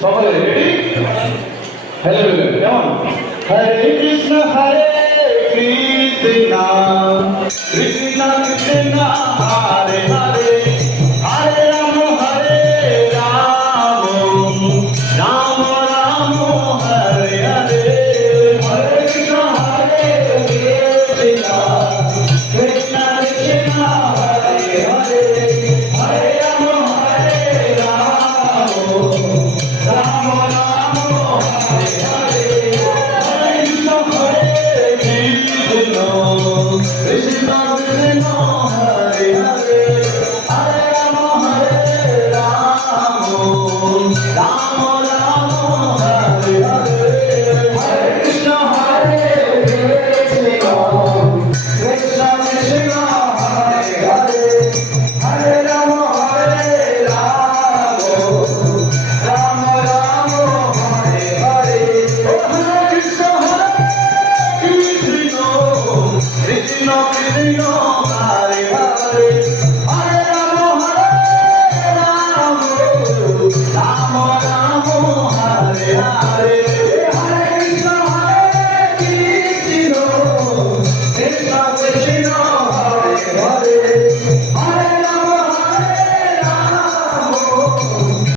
সকলে ready? Hello কেমন? হরে কৃষ্ণ কৃষ্ণ কৃষ্ণ কৃষ্ণ হরে হরে হরে রাম রাম রাম হরে হরে হরে কৃষ্ণ কৃষ্ণ কৃষ্ণ কৃষ্ণ হরে হরে হরে রাম রাম রাম হরে হরে হরে কৃষ্ণ কৃষ্ণ কৃষ্ণ হরে হরে হরে রাম রাম রাম হরে হরে হরে কৃষ্ণ কৃষ্ণ কৃষ্ণ কৃষ্ণ হরে হরে হরে রাম রাম রাম হরে হরে হরে কৃষ্ণ কৃষ্ণ কৃষ্ণ কৃষ্ণ হরে হরে হরে রাম রাম রাম